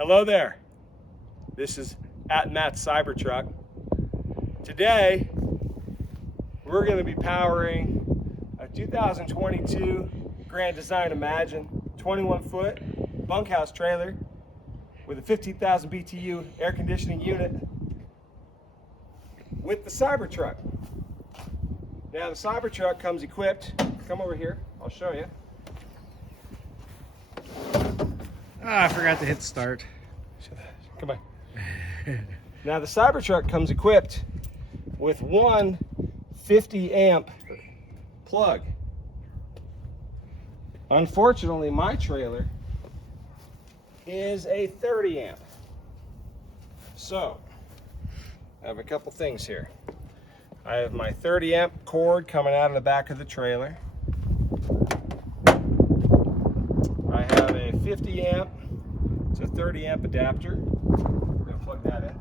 Hello there. This is at Matt's Cybertruck. Today, we're going to be powering a 2022 Grand Design Imagine 21-foot bunkhouse trailer with a 15,000 BTU air conditioning unit with the Cybertruck. Now the Cybertruck comes equipped. Come over here, I'll show you. I forgot to hit start. Come on. Now the Cybertruck comes equipped with one 50 amp plug. Unfortunately, my trailer is a 30 amp. So, I have a couple things here. I have my 30 amp cord coming out of the back of the trailer. I have a 50 amp to 30 amp adapter. We're going to plug that in.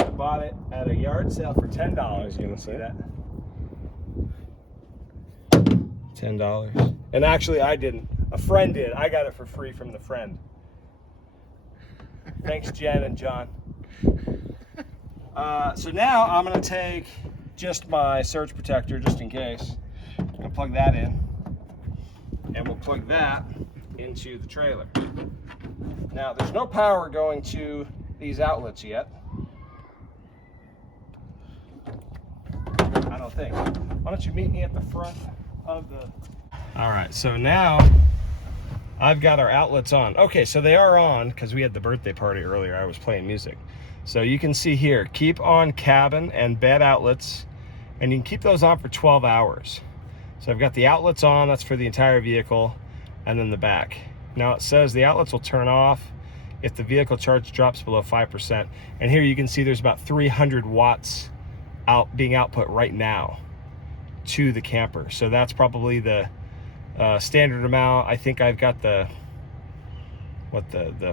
I bought it at a yard sale for $10. You can see that. $10. And actually I didn't. A friend did. I got it for free from the friend. Thanks, Jen and John. So now I'm going to take just my surge protector just in case. I'm going to plug that in. And we'll plug that into the trailer. Now there's no power going to these outlets yet. I don't think. Why don't you meet me at the front of the... All right, so now I've got our outlets on. Okay, so they are on because we had the birthday party earlier. I was playing music. So you can see here, keep on cabin and bed outlets, and you can keep those on for 12 hours. So I've got the outlets on, that's for the entire vehicle, and then the back. Now it says the outlets will turn off if the vehicle charge drops below 5%. And here you can see there's about 300 watts being output right now to the camper. So that's probably the standard amount. I think I've got the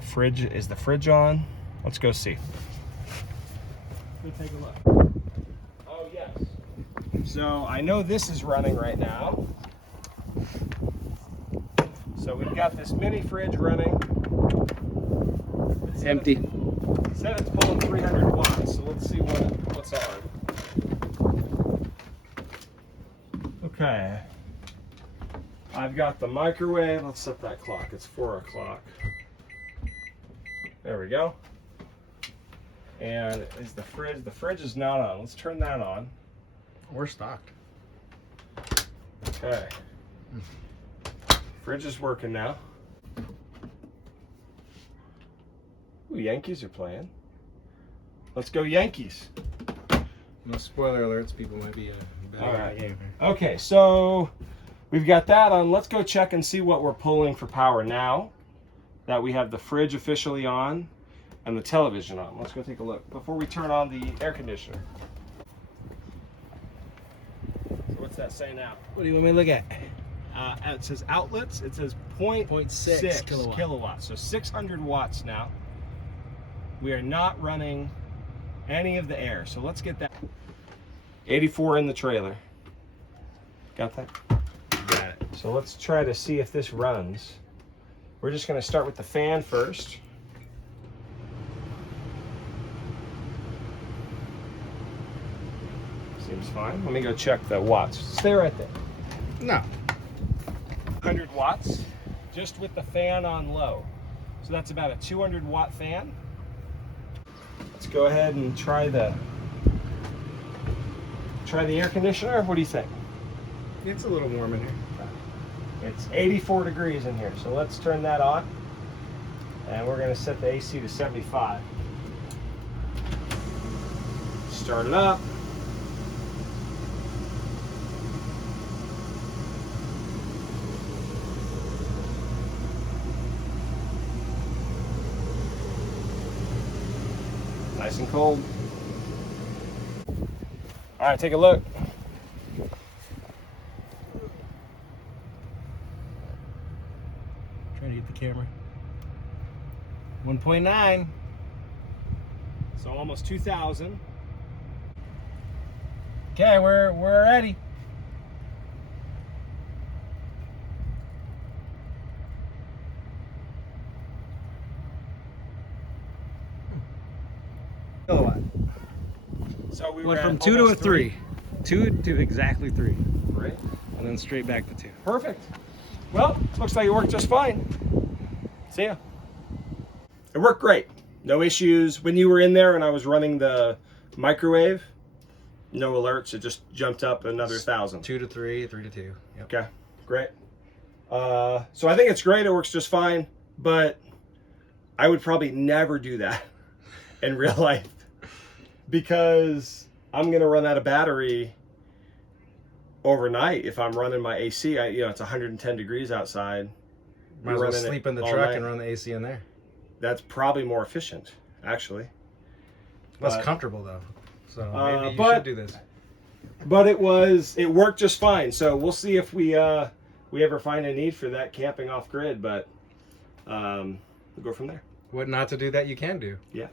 fridge, is the fridge on? Let's go see. Let's take a look. Oh yes. So I know this is running right now. So we've got this mini fridge running. It's empty. It said it's pulling 300 watts, so let's see what's on. Okay. I've got the microwave. Let's set that clock. It's 4 o'clock. There we go. And is the fridge? The fridge is not on. Let's turn that on. We're stocked. Okay. Fridge is working now. Ooh, Yankees are playing. Let's go Yankees. No spoiler alerts, people might be better. All right. Okay, so we've got that on. Let's go check and see what we're pulling for power now that we have the fridge officially on and the television on. Let's go take a look before we turn on the air conditioner. So what's that say now? What do you want me to look at? It says outlets. It says 0.6 kilowatts. So 600 watts now. We are not running any of the air. So let's get that. 84 in the trailer. Got that? Got it. So let's try to see if this runs. We're just going to start with the fan first. Seems fine. Let me go check the watts. Stay right there. No. 100 watts just with the fan on low. So that's about a 200 watt fan. Let's go ahead and try the air conditioner. What do you think? It's a little warm in here. It's 84 degrees in here, so let's turn that on. And we're going to set the AC to 75. Start it up. Nice and cold. All right, take a look. Try to get the camera. 1.9. So almost 2,000. Okay, we're ready. Kilowatt. So we Went were from at 2 to a almost 3. 2 to exactly 3. Right. And then straight back to 2. Perfect. Well, looks like it worked just fine. See ya. It worked great. No issues. When you were in there and I was running the microwave, no alerts. It just jumped up another 1,000. 2 to 3, 3 to 2. Yep. Okay, great. So I think it's great. It works just fine, but I would probably never do that in real life because I'm going to run out of battery overnight if I'm running my AC. It's 110 degrees outside. Might as well sleep in the truck and run the AC in there. That's probably more efficient, actually. Less comfortable though. So maybe you should do this. But it worked just fine. So we'll see if we ever find a need for that camping off grid. But we'll go from there. What not to do that you can do. Yeah.